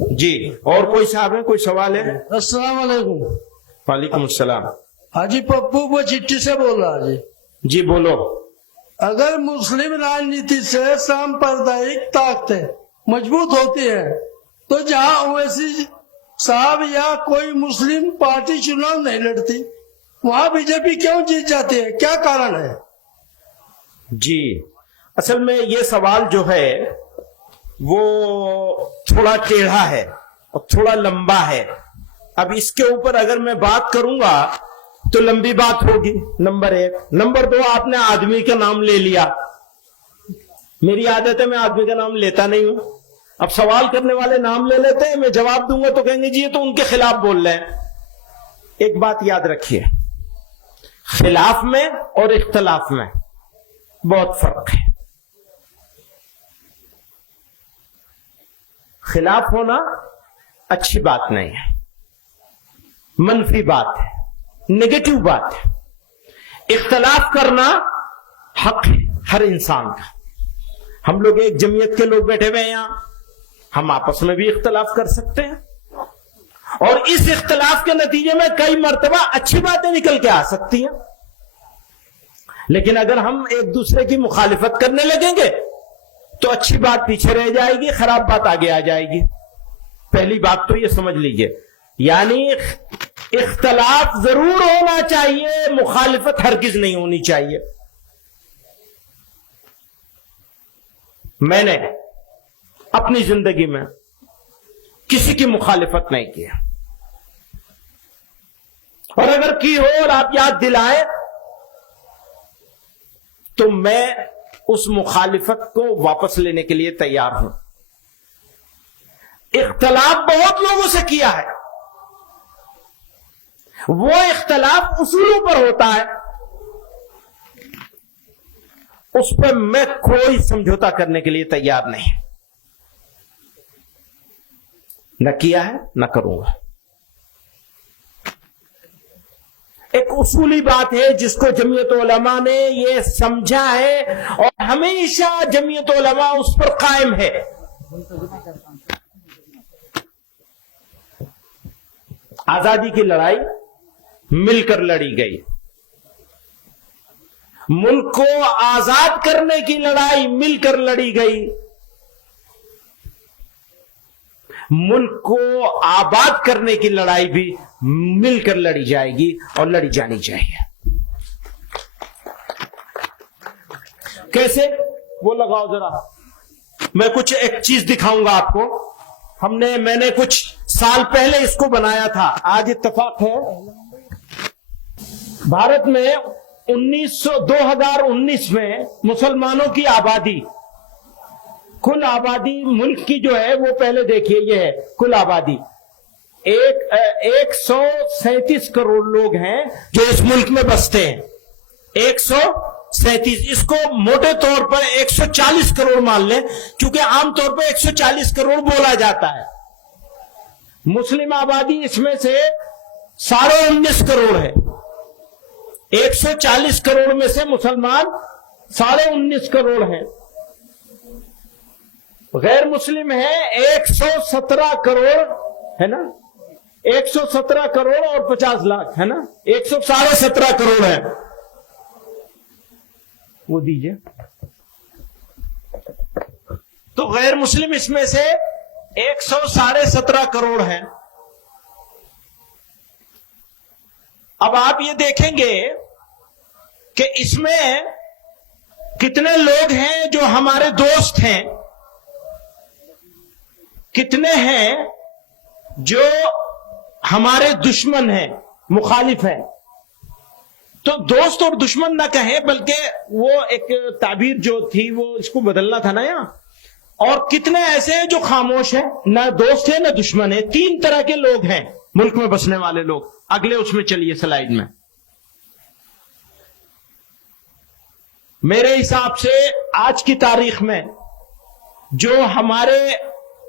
جی اور کوئی صاحب ہے، کوئی سوال ہے؟ السلام علیکم وعلیکم السلام۔ حاجی پپو وہ چٹھی سے بول رہا جی۔ جی بولو۔ اگر مسلم راجنیتی سے سامپردائک طاقتیں مضبوط ہوتی ہے تو جہاں اویسی صاحب یا کوئی مسلم پارٹی چناؤ نہیں لڑتی وہاں بی جے پی کیوں جیت جاتی ہے، کیا کارن ہے؟ جی اصل میں یہ سوال جو ہے وہ تھوڑا ٹیڑھا ہے اور تھوڑا لمبا ہے۔ اب اس کے اوپر اگر میں بات کروں گا تو لمبی بات ہوگی، نمبر ایک۔ نمبر دو، آپ نے آدمی کا نام لے لیا، میری عادت ہے میں آدمی کا نام لیتا نہیں ہوں۔ اب سوال کرنے والے نام لے لیتے ہیں، میں جواب دوں گا تو کہیں گے جی یہ تو ان کے خلاف بول رہے ہیں۔ ایک بات یاد رکھیے، خلاف میں اور اختلاف میں بہت فرق ہے۔ خلاف ہونا اچھی بات نہیں ہے، منفی بات ہے، نیگیٹو بات ہے۔ اختلاف کرنا حق ہے ہر انسان کا۔ ہم لوگ ایک جمعیت کے لوگ بیٹھے ہوئے ہیں یہاں، ہم آپس میں بھی اختلاف کر سکتے ہیں اور اس اختلاف کے نتیجے میں کئی مرتبہ اچھی باتیں نکل کے آ سکتی ہیں، لیکن اگر ہم ایک دوسرے کی مخالفت کرنے لگیں گے تو اچھی بات پیچھے رہ جائے گی، خراب بات آگے آ جائے گی۔ پہلی بات تو یہ سمجھ لیجئے، یعنی اختلاف ضرور ہونا چاہیے، مخالفت ہرگز نہیں ہونی چاہیے۔ میں نے اپنی زندگی میں کسی کی مخالفت نہیں کی، اور اگر کی ہو اور آپ یاد دلائیں تو میں اس مخالفت کو واپس لینے کے لیے تیار ہوں۔ اختلاف بہت لوگوں سے کیا ہے، وہ اختلاف اصولوں پر ہوتا ہے، اس پہ میں کوئی سمجھوتا کرنے کے لیے تیار نہیں، نہ کیا ہے نہ کروں گا۔ ایک اصولی بات ہے جس کو جمعیت علماء نے یہ سمجھا ہے اور ہمیشہ جمعیت علماء اس پر قائم ہے۔ آزادی کی لڑائی مل کر لڑی گئی، ملک کو آزاد کرنے کی لڑائی مل کر لڑی گئی، ملک کو آباد کرنے کی لڑائی بھی مل کر لڑی جائے گی اور لڑی جانی چاہیے۔ کیسے؟ وہ لگاؤ ذرا، میں کچھ ایک چیز دکھاؤں گا آپ کو۔ میں نے کچھ سال پہلے اس کو بنایا تھا، آج اتفاق ہے بھارت میں 2019 میں مسلمانوں کی آبادی، کل آبادی ملک کی جو ہے وہ پہلے دیکھیے، یہ ہے کل آبادی 137 کروڑ لوگ ہیں جو اس ملک میں بستے ہیں۔ 137، اس کو موٹے طور پر 140 کروڑ مان لیں کیونکہ عام طور پر 140 کروڑ بولا جاتا ہے۔ مسلم آبادی اس میں سے 19.5 کروڑ ہے۔ 140 کروڑ میں سے مسلمان 19.5 کروڑ ہیں، غیر مسلم ہے 117 کروڑ ہے نا، 117 کروڑ اور 50 لاکھ ہے نا، 117.5 کروڑ ہے۔ وہ دیجئے، تو غیر مسلم اس میں سے 117.5 کروڑ ہیں۔ اب آپ یہ دیکھیں گے کہ اس میں کتنے لوگ ہیں جو ہمارے دوست ہیں، کتنے ہیں جو ہمارے دشمن ہیں، مخالف ہیں۔ تو دوست اور دشمن نہ کہیں بلکہ وہ ایک تعبیر جو تھی وہ اس کو بدلنا تھا نا یہاں۔ اور کتنے ایسے ہیں جو خاموش ہیں، نہ دوست ہے نہ دشمن ہے۔ 3 طرح کے لوگ ہیں ملک میں بسنے والے لوگ۔ اگلے اس میں چلیے سلائیڈ میں۔ میرے حساب سے آج کی تاریخ میں جو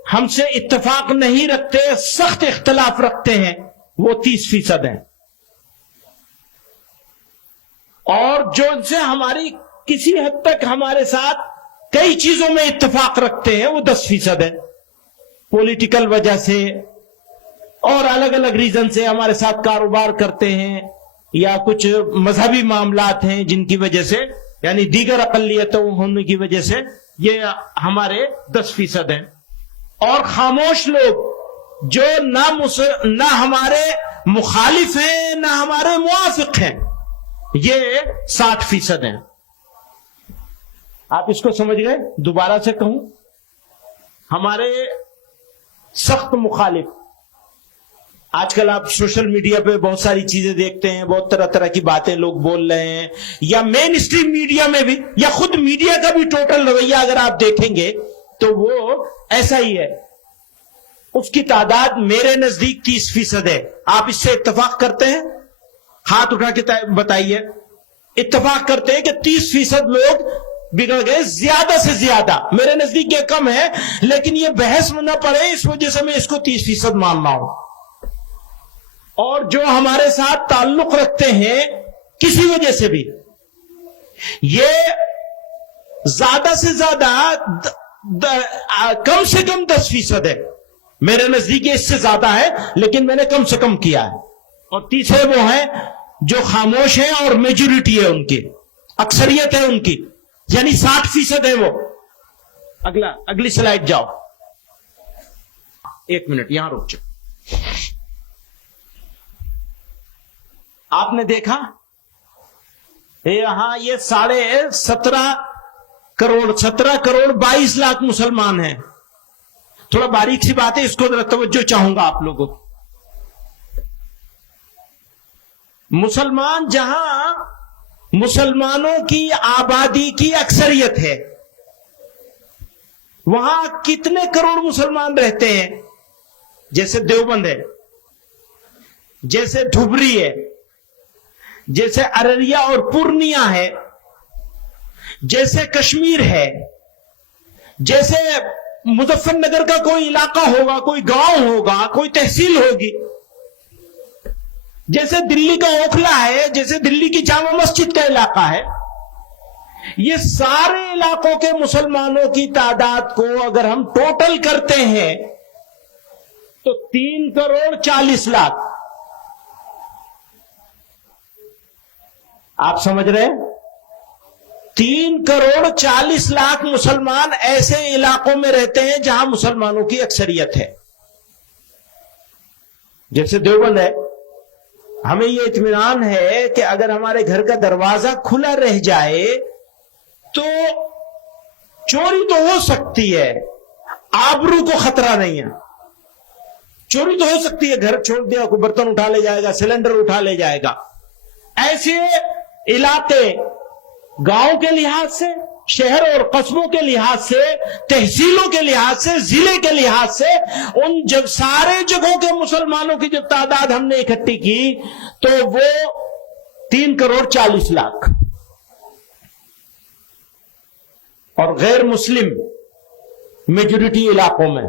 ہم سے اتفاق نہیں رکھتے، سخت اختلاف رکھتے ہیں، وہ 30% ہیں، اور جو ان سے ہماری کسی حد تک ہمارے ساتھ کئی چیزوں میں اتفاق رکھتے ہیں وہ 10% ہیں۔ पॉलिटिकल वजह से और अलग अलग रीजन से हमारे साथ कारोबार करते हैं, या कुछ मजहबी मामलात हैं जिनकी वजह से, यानी दीगर अकलियतों होने की वजह से ये हमारे 10% हैं। और खामोश लोग जो ना हमारे मुखालिफ हैं ना हमारे मुआफिक हैं, ये 60% हैं। आप इसको समझ गए? दोबारा से कहूं, हमारे सख्त मुखालिफ, आजकल आप सोशल मीडिया पे बहुत सारी चीजें देखते हैं, बहुत तरह तरह की बातें लोग बोल रहे हैं, या मेन स्ट्रीम मीडिया में भी, या खुद मीडिया का भी टोटल रवैया अगर आप देखेंगे तो वो ऐसा ही है। उसकी तादाद मेरे नजदीक 30% है। आप इससे इत्तेफाक करते हैं? हाथ उठा के बताइए। इत्तेफाक करते हैं कि 30% लोग बिगड़ गए, ज्यादा से ज्यादा। मेरे नजदीक ये कम है, लेकिन ये बहस में न पड़े इस वजह से मैं इसको 30% मान रहा हूं। और जो हमारे साथ ताल्लुक रखते हैं किसी वजह से भी, ये ज्यादा से ज्यादा कम से कम 10% है। मेरे नजदीक इससे ज्यादा है, लेकिन मैंने कम से कम किया है। और तीसरे वो हैं जो खामोश हैं और मेजोरिटी है उनकी, अक्सरियत है उनकी, यानी 60% है वो। अगली स्लाइड जाओ। 1 मिनट यहां रुक जाओ। आपने देखा यहां ये 17 करोड़ 22 लाख मुसलमान हैं। थोड़ा बारीक सी बात है, इसको जरा तवज्जो चाहूंगा आप लोगों को। मुसलमान जहां मुसलमानों की आबादी की अक्सरियत है, वहां कितने करोड़ मुसलमान रहते हैं? जैसे देवबंद है, जैसे धुबरी है, जैसे अररिया और पूर्णिया है, जैसे कश्मीर है, जैसे मुजफ्फरनगर का कोई इलाका होगा, कोई गांव होगा, कोई तहसील होगी, जैसे दिल्ली का ओखला है, जैसे दिल्ली की जामा मस्जिद का इलाका है। ये सारे इलाकों के मुसलमानों की तादाद को अगर हम टोटल करते हैं तो 3 करोड़ 40 लाख। आप समझ रहे हैं? 3 करोड़ 40 लाख मुसलमान ऐसे इलाकों में रहते हैं जहां मुसलमानों की अक्सरियत है। जैसे देवबंद है, हमें यह इत्मीनान है कि अगर हमारे घर का दरवाजा खुला रह जाए तो चोरी तो हो सकती है, आबरू को खतरा नहीं है। चोरी तो हो सकती है, घर छोड़ दिया, कोई बर्तन उठा ले जाएगा, सिलेंडर उठा ले जाएगा। ऐसे इलाके गांव के लिहाज से, शहर और कस्बों के लिहाज से, तहसीलों के लिहाज से, जिले के लिहाज से, उन सारे जगहों के मुसलमानों की जब तादाद हमने इकट्ठी की तो वो 3 करोड़ 40 लाख। और गैर मुस्लिम मेजोरिटी इलाकों में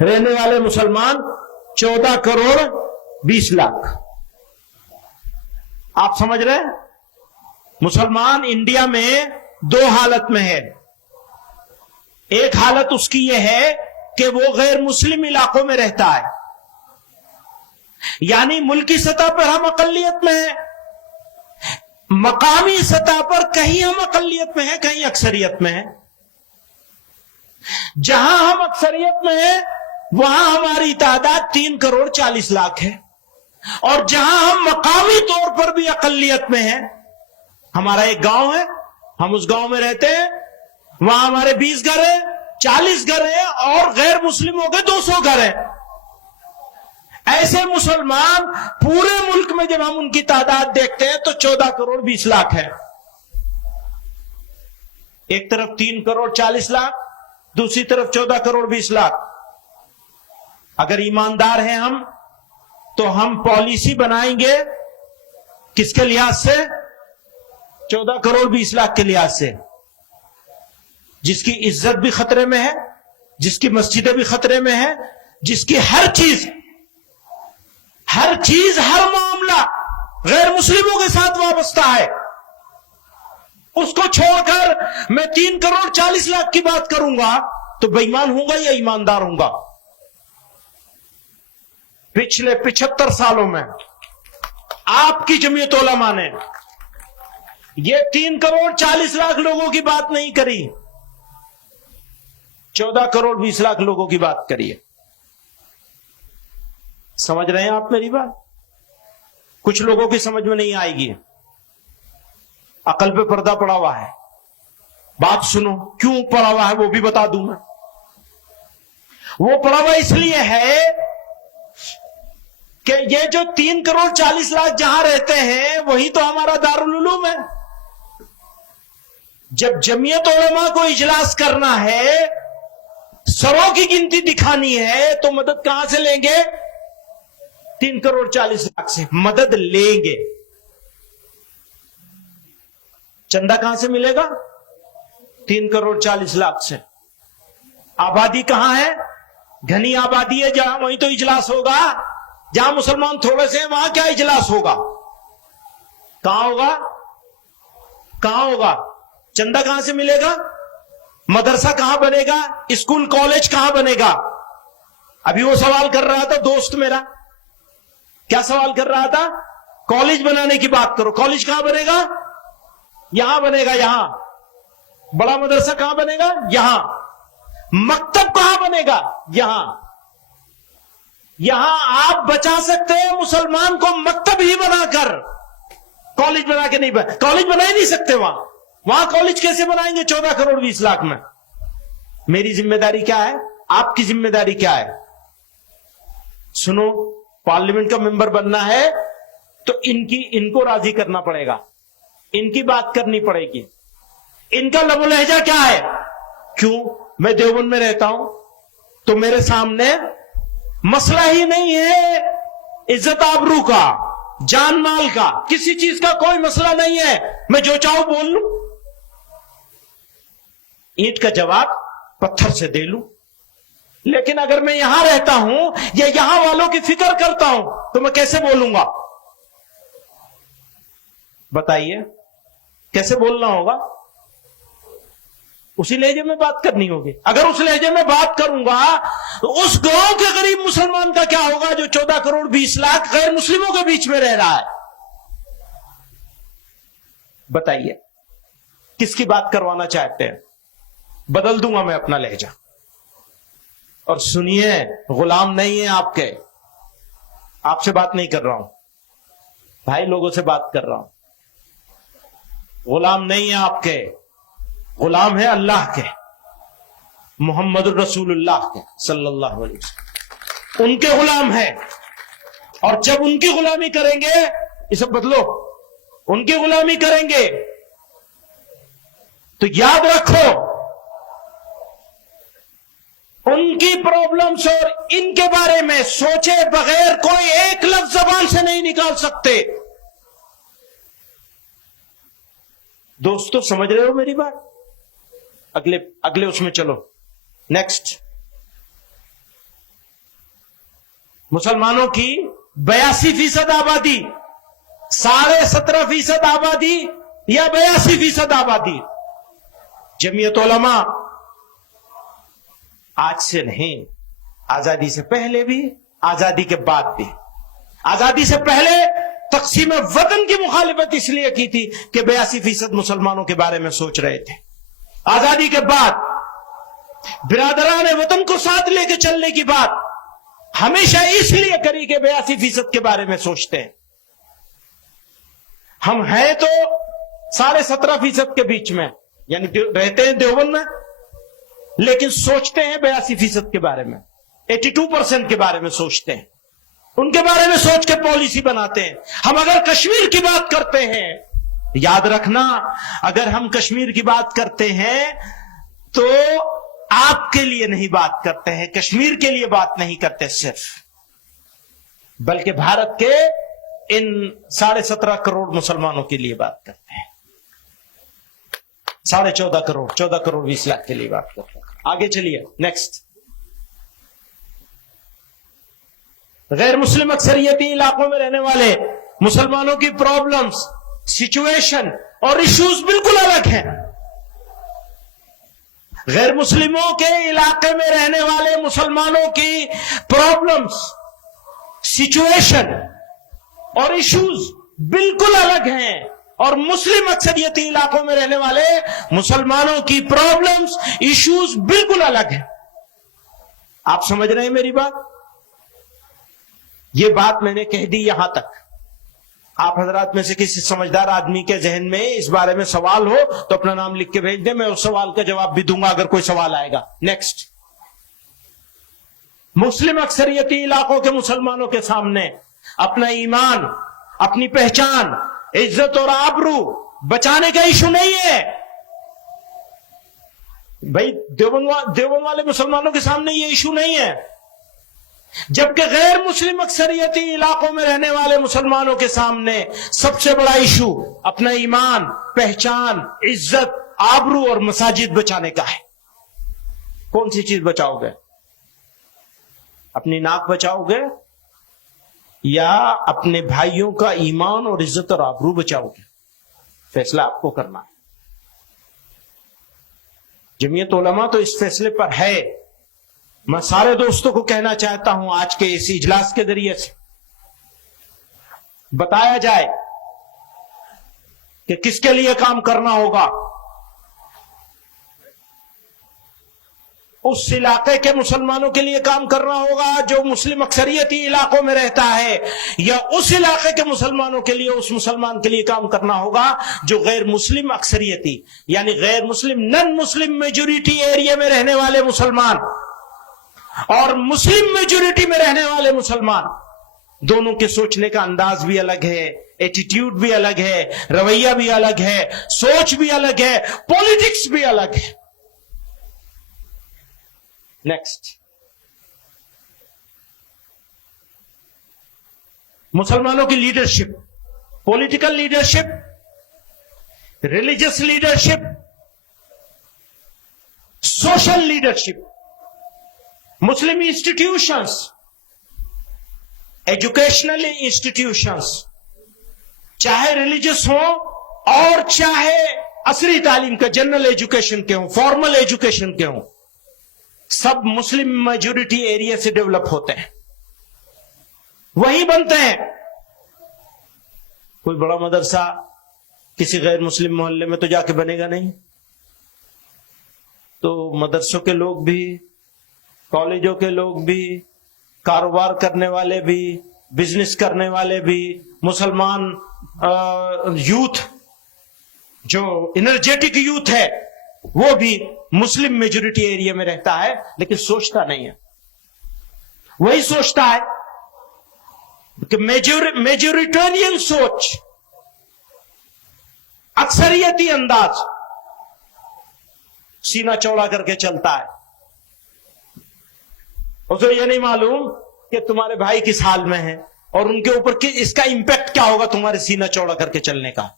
रहने वाले मुसलमान 14 करोड़ 20 लाख। आप समझ रहे हैं? मुसलमान इंडिया में 2 हालत में है। एक हालत उसकी यह है कि वो गैर मुस्लिम इलाकों में रहता है, यानी मुल्की सतह पर हम अकलियत में हैं, मकामी सतह पर कहीं हम अकलियत में हैं, कहीं अक्सरियत में हैं। जहां हम अक्सरियत में हैं वहां हमारी तादाद 3 करोड़ 40 लाख है। और जहां हम मकामी तौर पर भी अकलियत में हैं, हमारा एक गांव है, हम उस गांव में रहते हैं, वहां हमारे 20 घर हैं, 40 घर हैं, और गैर मुस्लिमों के 200 घर हैं। ऐसे मुसलमान पूरे मुल्क में जब हम उनकी तादाद देखते हैं तो 14 करोड़ 20 लाख है। एक तरफ 3 करोड़ 40 लाख, दूसरी तरफ 14 करोड़ 20 लाख। अगर ईमानदार हैं हम तो हम पॉलिसी बनाएंगे किसके लिहाज से? 14 करोड़ 20 लाख के लिहाज से, जिसकी इज्जत भी खतरे में है, जिसकी मस्जिदें भी खतरे में है, जिसकी हर चीज हर मामला गैर मुस्लिमों के साथ वाबस्ता है। उसको छोड़कर मैं 3 करोड़ 40 लाख की बात करूंगा तो बेईमान होगा या ईमानदार होगा? पिछले 75 सालों में आपकी जमीयत उलमा ने ये 3 करोड़ 40 लाख लोगों की बात नहीं करी, 14 करोड़ 20 लाख लोगों की बात करिए। समझ रहे हैं आप मेरी बात? कुछ लोगों की समझ में नहीं आएगी, अकल पे पर्दा पड़ा हुआ है। बात सुनो, क्यों पड़ा हुआ है वो भी बता दूं मैं। वो पड़ा हुआ इसलिए है कि ये जो 3 करोड़ 40 लाख जहां रहते हैं वही तो हमारा दारुल उलूम है। जब जमीयत उलमा को इजलास करना है, सरों की गिनती दिखानी है, तो मदद कहां से लेंगे? 3 करोड़ 40 लाख से मदद लेंगे। चंदा कहां से मिलेगा? 3 करोड़ 40 लाख से। आबादी कहां है? घनी आबादी है, जहां वहीं तो इजलास होगा। जहां मुसलमान थोड़े से हैं वहां क्या इजलास होगा? कहां होगा? कहां होगा? चंदा कहां से मिलेगा? मदरसा कहां बनेगा? स्कूल कॉलेज कहां बनेगा? अभी वो सवाल कर रहा था दोस्त मेरा, क्या सवाल कर रहा था? कॉलेज बनाने की बात करो। कॉलेज कहां बनेगा? यहां बनेगा, यहां। बड़ा मदरसा कहां बनेगा? यहां। मकतब कहां बनेगा? यहां। यहां आप बचा सकते हैं मुसलमान को मकतब ही बनाकर, कॉलेज बना के नहीं बना। कॉलेज बना ही नहीं सकते वहां कॉलेज कैसे बनाएंगे 14 करोड़ 20 लाख में? मेरी जिम्मेदारी क्या है? आपकी जिम्मेदारी क्या है? सुनो, पार्लियामेंट का मेंबर बनना है तो इनको राजी करना पड़ेगा, इनकी बात करनी पड़ेगी। इनका लबो लहजा क्या है? क्यों? मैं देवबंद में रहता हूं तो मेरे सामने मसला ही नहीं है इज्जत आबरू का, जान माल का, किसी चीज का कोई मसला नहीं है। मैं जो चाहूं बोल लूं, ईंट का जवाब पत्थर से दे लूं। लेकिन अगर मैं यहां रहता हूं या यहां वालों की फिक्र करता हूं तो मैं कैसे बोलूंगा? बताइए, कैसे बोलना होगा? उसी लहजे में बात करनी होगी। अगर उस लहजे में बात करूंगा तो उस गांव के गरीब मुसलमान का क्या होगा जो 14 करोड़ 20 लाख गैर मुस्लिमों के बीच में रह रहा है? बताइए, किसकी बात करवाना चाहते हैं? बदल दूंगा मैं अपना लहजा। और सुनिए, गुलाम नहीं है आपके, आपसे बात नहीं कर रहा हूं, भाई लोगों से बात कर रहा हूं। गुलाम नहीं है आपके, गुलाम है अल्लाह के, मोहम्मद रसूलुल्लाह के सल्लल्लाहु अलैहि वसल्लम। उनके गुलाम है। और जब उनकी गुलामी करेंगे, इसे बदलो, उनकी गुलामी करेंगे तो याद रखो, उनकी प्रॉब्लम्स और इनके बारे में सोचे बगैर कोई एक लफ्ज जबान से नहीं निकाल सकते। दोस्तों, समझ रहे हो मेरी बात? अगले उसमें चलो। नेक्स्ट, मुसलमानों की 82% आबादी, 17.5% आबादी या 82% आबादी। जमीयत उलमा आज से नहीं, आजादी से पहले भी, आजादी के बाद भी। आजादी से पहले तकसीम वतन की मुखालिफत इसलिए की थी कि 82% मुसलमानों के बारे में सोच रहे थे। आजादी के बाद बिरादरान वतन को साथ लेके चलने की बात हमेशा इसलिए करी कि 82% के बारे में सोचते हैं। हम हैं तो 17.5% के बीच में, यानी रहते हैं देवबंद में, लेकिन सोचते हैं 82% के बारे में, 82% के बारे में सोचते हैं। उनके बारे में सोच के पॉलिसी बनाते हैं। हम अगर कश्मीर की बात करते हैं, याद रखना, अगर हम कश्मीर की बात करते हैं तो आपके लिए नहीं बात करते हैं, कश्मीर के लिए बात नहीं करते सिर्फ, बल्कि भारत के इन 17.5 करोड़ मुसलमानों के लिए बात करते हैं। 14.5 करोड़, 14 करोड़ 20 लाख के लिए बात करते हैं। आगे चलिए, नेक्स्ट। गैर मुस्लिम अक्सरियती इलाकों में रहने वाले मुसलमानों की प्रॉब्लम्स, सिचुएशन और इश्यूज बिल्कुल अलग हैं। गैर मुस्लिमों के इलाके में रहने वाले मुसलमानों की प्रॉब्लम्स, सिचुएशन और इश्यूज बिल्कुल अलग हैं, और मुस्लिम अक्सरियती इलाकों में रहने वाले मुसलमानों की प्रॉब्लम्स, इश्यूज बिल्कुल अलग हैं। आप समझ रहे हैं मेरी बात? ये बात मैंने कह दी यहां तक। आप हजरात में से किसी समझदार आदमी के जहन में इस बारे में सवाल हो तो अपना नाम लिख के भेज दे, मैं उस सवाल का जवाब भी दूंगा अगर कोई सवाल आएगा। नेक्स्ट, मुस्लिम अक्सरियती इलाकों के मुसलमानों के सामने अपना ईमान, अपनी पहचान, इज्जत और आबरू बचाने का इशू नहीं है। भाई देवबंद वाले मुसलमानों के सामने ये इशू नहीं है, जबकि गैर मुस्लिम अक्सरियती इलाकों में रहने वाले मुसलमानों के सामने सबसे बड़ा इशू अपना ईमान, पहचान, इज्जत, आबरू और मसाजिद बचाने का है। कौन सी चीज बचाओगे? अपनी नाक बचाओगे या अपने भाइयों का ईमान और इज्जत और आबरू बचाओगे? फैसला आपको करना है। जमीयत उलमा तो इस फैसले पर है। मैं सारे दोस्तों को कहना चाहता हूं, आज के इस इजलास के जरिए से बताया जाए कि किसके लिए काम करना होगा। उस इलाके के मुसलमानों के लिए काम करना होगा जो मुस्लिम अक्सरियती इलाकों में रहता है, या उस इलाके के मुसलमानों के लिए उस मुसलमान के लिए काम करना होगा जो गैर मुस्लिम अक्सरियती यानी गैर मुस्लिम, नन मुस्लिम मेजोरिटी एरिया में रहने वाले मुसलमान और मुस्लिम मेजोरिटी में रहने वाले मुसलमान, दोनों के सोचने का अंदाज भी अलग है, एटीट्यूड भी अलग है, रवैया भी अलग है, सोच भी अलग है, पॉलिटिक्स भी अलग है। नेक्स्ट, मुसलमानों की leadership, political leadership, religious leadership, social leadership, Muslim institutions, educational institutions, चाहे रिलीजियस हो और चाहे असरी तालीम का, जनरल एजुकेशन के हो, फॉर्मल एजुकेशन के हो, सब मुस्लिम मेजोरिटी एरिया से डेवलप होते हैं, वही बनते हैं। कोई बड़ा मदरसा किसी गैर मुस्लिम मोहल्ले में तो जाके बनेगा नहीं। तो मदरसों के लोग भी, कॉलेजों के लोग भी, कारोबार करने वाले भी, बिजनेस करने वाले भी, मुसलमान यूथ जो एनर्जेटिक यूथ है वो भी मुस्लिम मेजोरिटी एरिया में रहता है, लेकिन सोचता नहीं है। वही सोचता है कि मेजोरिटेरियन सोच, अक्सरियती अंदाज, सीना चौड़ा करके चलता है। उसे ये नहीं मालूम कि तुम्हारे भाई किस हाल में है और उनके ऊपर इसका इंपैक्ट क्या होगा तुम्हारे सीना चौड़ा करके चलने का।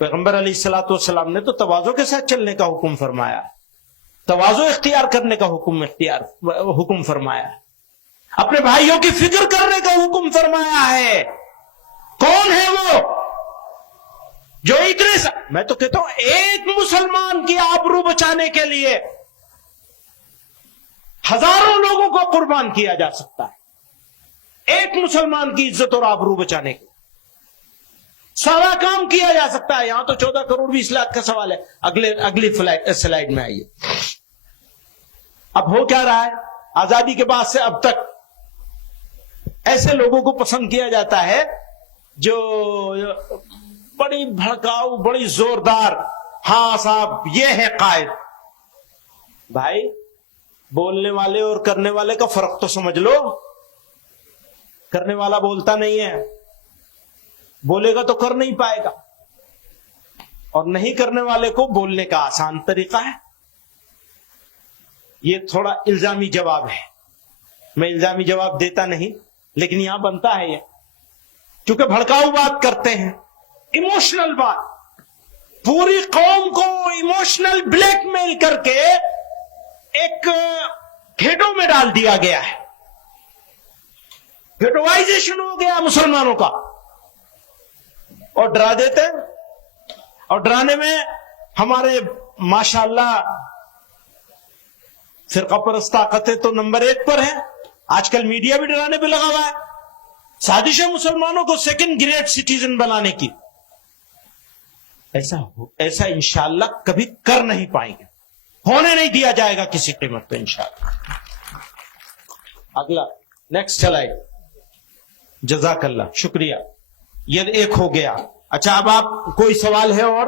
पैगंबर अलैहिस्सलातु वस्सलाम ने तो तवाज़ो के साथ चलने का हुक्म फरमाया, तवाज़ो इख्तियार करने का हुक्म फरमाया, अपने भाइयों की फिक्र करने का हुक्म फरमाया है। कौन है वो जो इतने मैं तो कहता हूं एक मुसलमान की आबरू बचाने के लिए हजारों लोगों को कुर्बान किया जा सकता है। एक मुसलमान की इज्जत और आबरू बचाने के सारा काम किया जा सकता है। यहां तो 14 करोड़ 20 लाख का सवाल है। अगली स्लाइड में आइए। अब हो क्या रहा है, आजादी के बाद से अब तक ऐसे लोगों को पसंद किया जाता है जो बड़ी भड़काऊ, बड़ी जोरदार, हाँ साहब ये है कायद। भाई बोलने वाले और करने वाले का फर्क तो समझ लो। करने वाला बोलता नहीं है, बोलेगा तो कर नहीं पाएगा, और नहीं करने वाले को बोलने का आसान तरीका है। ये थोड़ा इल्जामी जवाब है, मैं इल्जामी जवाब देता नहीं, लेकिन यहां बनता है ये, क्योंकि भड़काऊ बात करते हैं, इमोशनल बात, पूरी कौम को इमोशनल ब्लैकमेल करके एक घेटों में डाल दिया गया है। घेटोवाइजेशन हो गया मुसलमानों का, और डरा देते हैं। और डराने में हमारे माशाअल्लाह फिरका परस्त ताकतें तो नंबर 1 पर है। آج کل میڈیا بھی ڈرانے پہ لگا ہوا ہے، سازش ہے مسلمانوں کو سیکنڈ گریڈ سٹیزن بنانے کی. ایسا انشاءاللہ کبھی کر نہیں پائیں گے، ہونے نہیں دیا جائے گا کسی قیمت پہ انشاءاللہ. اگلا نیکسٹ چلائے. جزاک اللہ، شکریہ. یہ ایک ہو گیا. اچھا اب آپ کوئی سوال ہے اور؟